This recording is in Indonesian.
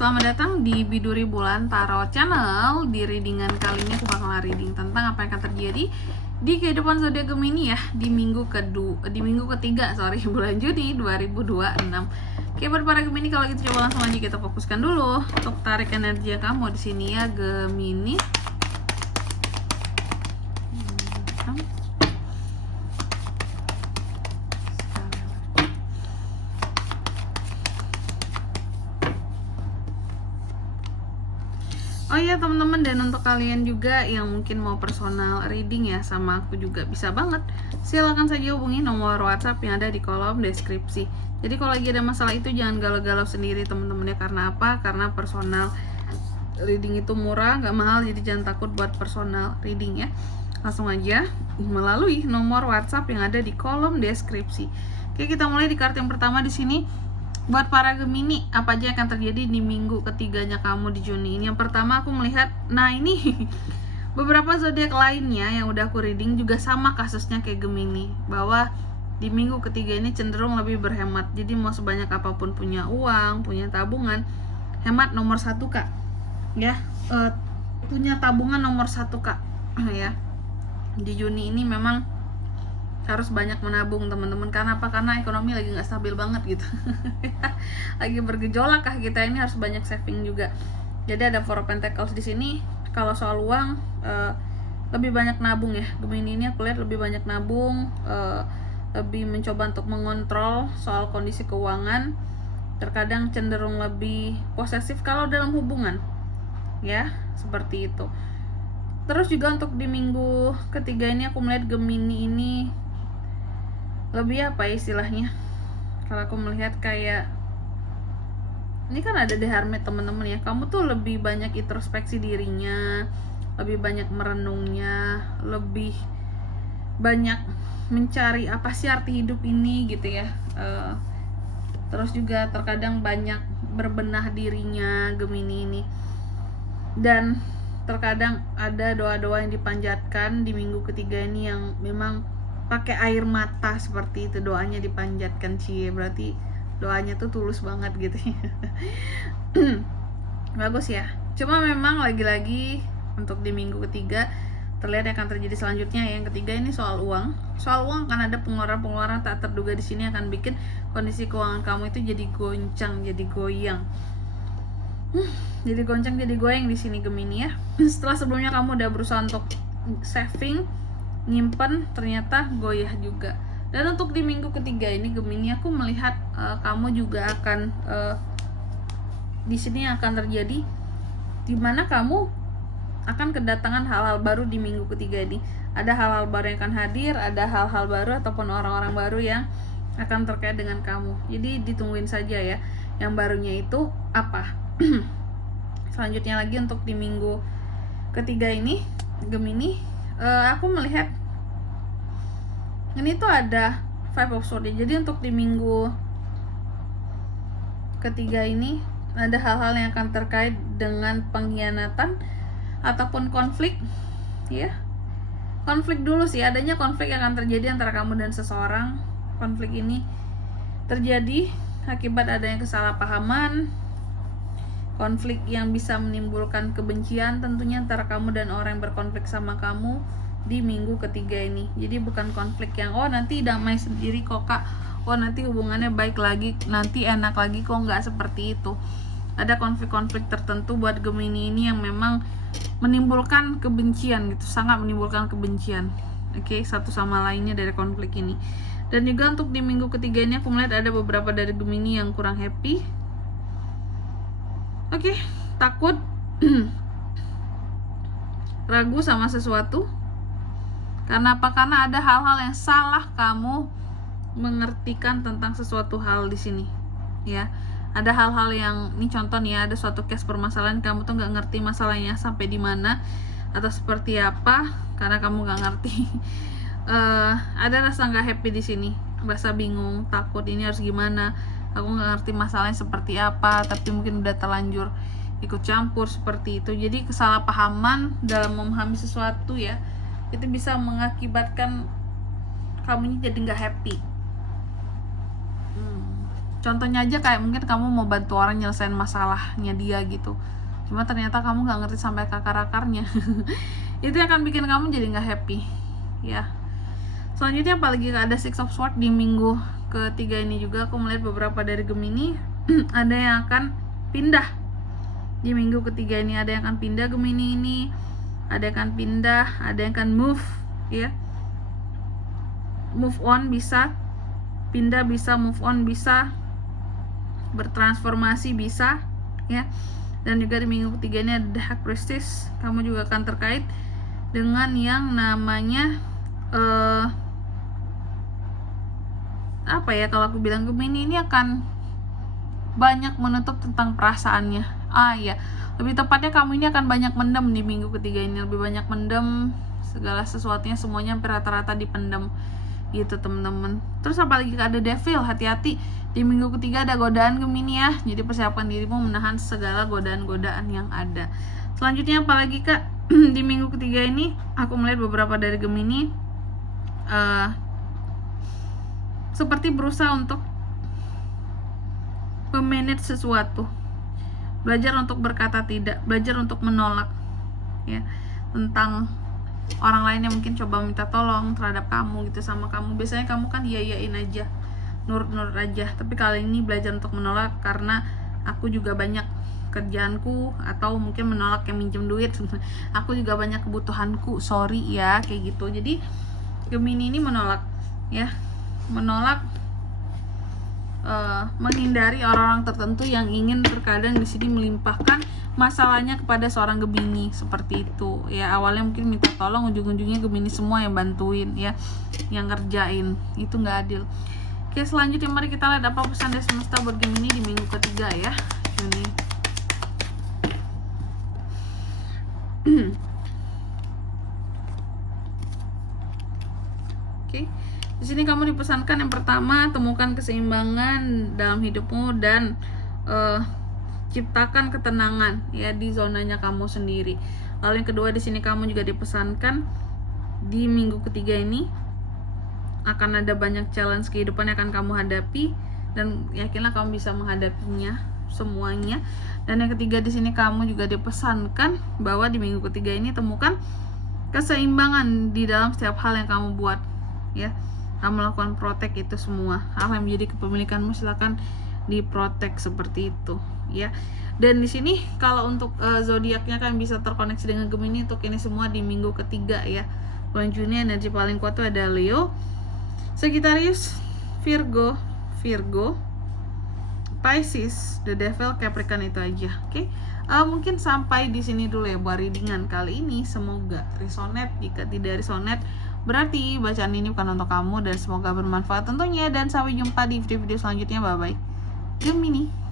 Selamat datang di Biduri Bulan Tarot Channel. Di readingan kali ini aku bakal reading tentang apa yang akan terjadi di kehidupan zodiak Gemini ya di minggu ketiga bulan Juni 2026. Oke, buat para Gemini, kalau gitu coba langsung aja kita fokuskan dulu untuk tarik energi kamu di sini ya Gemini. Oh iya teman-teman, dan untuk kalian juga yang mungkin mau personal reading ya sama aku juga bisa banget. Silahkan saja hubungi nomor WhatsApp yang ada di kolom deskripsi. Jadi kalau lagi ada masalah itu jangan galau-galau sendiri teman-teman ya. Karena apa? Karena personal reading itu murah, nggak mahal, jadi jangan takut buat personal reading ya. Langsung aja melalui nomor WhatsApp yang ada di kolom deskripsi. Oke, kita mulai di kartu yang pertama di sini. Buat para Gemini, apa aja yang akan terjadi di minggu ketiganya kamu di Juni ini? Yang pertama aku melihat, nah ini beberapa zodiak lainnya yang udah aku reading juga sama kasusnya kayak Gemini, bahwa di minggu ketiga ini cenderung lebih berhemat. Jadi mau sebanyak apapun punya uang, punya tabungan, hemat nomor 1 kak ya. Punya tabungan nomor 1 kak ya. Di Juni ini memang harus banyak menabung teman-teman. Karena apa? Karena ekonomi lagi nggak stabil banget gitu. Lagi bergejolak kah kita ini, harus banyak saving juga. Jadi ada Four of Pentacles di sini. Kalau soal uang lebih banyak nabung ya Gemini ini. Aku lihat lebih banyak nabung, lebih mencoba untuk mengontrol soal kondisi keuangan. Terkadang cenderung lebih posesif kalau dalam hubungan ya, seperti itu. Terus juga untuk di minggu ketiga ini aku melihat Gemini ini lebih apa ya istilahnya, kalau aku melihat kayak ini kan ada The Hermit teman-teman ya. Kamu tuh lebih banyak introspeksi dirinya, lebih banyak merenungnya, lebih banyak mencari apa sih arti hidup ini gitu ya. Terus juga terkadang banyak berbenah dirinya Gemini ini. Dan terkadang ada doa-doa yang dipanjatkan di minggu ketiga ini yang memang pakai air mata, seperti itu doanya dipanjatkan sih. Berarti doanya tuh tulus banget gitu ya. Bagus ya. Cuma memang lagi-lagi untuk di minggu ketiga terlihat yang akan terjadi selanjutnya. Yang ketiga ini soal uang. Soal uang akan ada pengeluaran-pengeluaran tak terduga di sini, akan bikin kondisi keuangan kamu itu jadi goncang, jadi goyang. Jadi goncang, jadi goyang di sini Gemini ya. Setelah sebelumnya kamu udah berusaha untuk saving, nyimpen, ternyata goyah juga. Dan untuk di minggu ketiga ini Gemini, aku melihat kamu juga akan di sini akan terjadi dimana kamu akan kedatangan hal-hal baru di minggu ketiga ini. Ada hal-hal baru yang akan hadir, ada hal-hal baru ataupun orang-orang baru yang akan terkait dengan kamu. Jadi ditungguin saja ya yang barunya itu apa. Selanjutnya lagi untuk di minggu ketiga ini Gemini, aku melihat ini tuh ada Five of Swords. Jadi untuk di minggu ketiga ini ada hal-hal yang akan terkait dengan pengkhianatan ataupun konflik ya. Konflik dulu sih, adanya konflik yang akan terjadi antara kamu dan seseorang. Konflik ini terjadi akibat adanya kesalahpahaman, konflik yang bisa menimbulkan kebencian tentunya antara kamu dan orang yang berkonflik sama kamu di minggu ketiga ini. Jadi bukan konflik yang nanti damai sendiri kok kak, nanti hubungannya baik lagi, nanti enak lagi kok, nggak seperti itu. Ada konflik-konflik tertentu buat Gemini ini yang memang menimbulkan kebencian gitu, sangat menimbulkan kebencian. Oke, satu sama lainnya dari konflik ini. Dan juga untuk di minggu ketiga ini aku melihat ada beberapa dari Gemini yang kurang happy. Oke, takut, ragu sama sesuatu. Karena apa? Karena ada hal-hal yang salah kamu mengertikan tentang sesuatu hal di sini, ya. Ada hal-hal yang, ini contoh nih ya, ada suatu case permasalahan kamu tuh nggak ngerti masalahnya sampai di mana atau seperti apa karena kamu nggak ngerti. Ada rasa nggak happy di sini, rasa bingung, takut ini harus gimana. Aku nggak ngerti masalahnya seperti apa, tapi mungkin udah terlanjur ikut campur seperti itu. Jadi kesalahpahaman dalam memahami sesuatu ya, itu bisa mengakibatkan kamunya jadi nggak happy. Contohnya aja kayak mungkin kamu mau bantu orang nyelesain masalahnya dia gitu, cuma ternyata kamu nggak ngerti sampai ke akar-akarnya. Itu akan bikin kamu jadi nggak happy ya. Selanjutnya apalagi ada Six of Swords di minggu ketiga ini juga aku melihat beberapa dari Gemini ada yang akan pindah di minggu ketiga ini, ada yang akan pindah Gemini ini, ada yang akan pindah, ada yang akan move ya, move on bisa, pindah bisa, move on bisa, bertransformasi bisa ya. Dan juga di minggu ketiga ini ada The High Priestess, kamu juga akan terkait dengan yang namanya apa ya, kalau aku bilang Gemini ini akan banyak menutup tentang perasaannya. Ya, lebih tepatnya kamu ini akan banyak mendem di minggu ketiga ini, lebih banyak mendem segala sesuatunya, semuanya hampir rata-rata dipendem gitu teman-teman. Terus apalagi ada Devil, hati-hati di minggu ketiga ada godaan Gemini ya, jadi persiapkan dirimu menahan segala godaan-godaan yang ada. Selanjutnya apalagi Kak, di minggu ketiga ini aku melihat beberapa dari Gemini seperti berusaha untuk memanage sesuatu, belajar untuk berkata tidak, belajar untuk menolak ya, tentang orang lain yang mungkin coba minta tolong terhadap kamu gitu sama kamu. Biasanya kamu kan iya-iyain aja, nurut-nurut aja, tapi kali ini belajar untuk menolak karena aku juga banyak kerjaanku, atau mungkin menolak yang minjem duit. Aku juga banyak kebutuhanku, sorry ya, kayak gitu. Jadi Gemini ini menolak ya, menolak menghindari orang-orang tertentu yang ingin terkadang di sini melimpahkan masalahnya kepada seorang Gemini seperti itu ya. Awalnya mungkin minta tolong, ujung-ujungnya Gemini semua yang bantuin ya, yang ngerjain. Itu nggak adil. Oke, selanjutnya mari kita lihat apa pesan dari semesta buat Gemini di minggu ketiga ya, Juni. Oke. Di sini kamu dipesankan yang pertama, temukan keseimbangan dalam hidupmu dan ciptakan ketenangan ya di zonanya kamu sendiri. Lalu yang kedua di sini kamu juga dipesankan di minggu ketiga ini akan ada banyak challenge kehidupan yang akan kamu hadapi, dan yakinlah kamu bisa menghadapinya semuanya. Dan yang ketiga di sini kamu juga dipesankan bahwa di minggu ketiga ini temukan keseimbangan di dalam setiap hal yang kamu buat ya. Kamu melakukan protect itu semua hal yang menjadi kepemilikanmu, silakan diprotek seperti itu ya. Dan di sini kalau untuk zodiaknya kan bisa terkoneksi dengan Gemini untuk ini semua di minggu ketiga ya. Bulan Juni energi paling kuat tuh ada Leo, Sagittarius, Virgo, Pisces, The Devil, Capricorn, itu aja. Oke. Mungkin sampai di sini dulu ya buat readingan kali ini. Semoga resonate. Jika tidak resonate, berarti bacaan ini bukan untuk kamu, dan semoga bermanfaat tentunya. Dan sampai jumpa di video-video selanjutnya. Bye bye Gemini.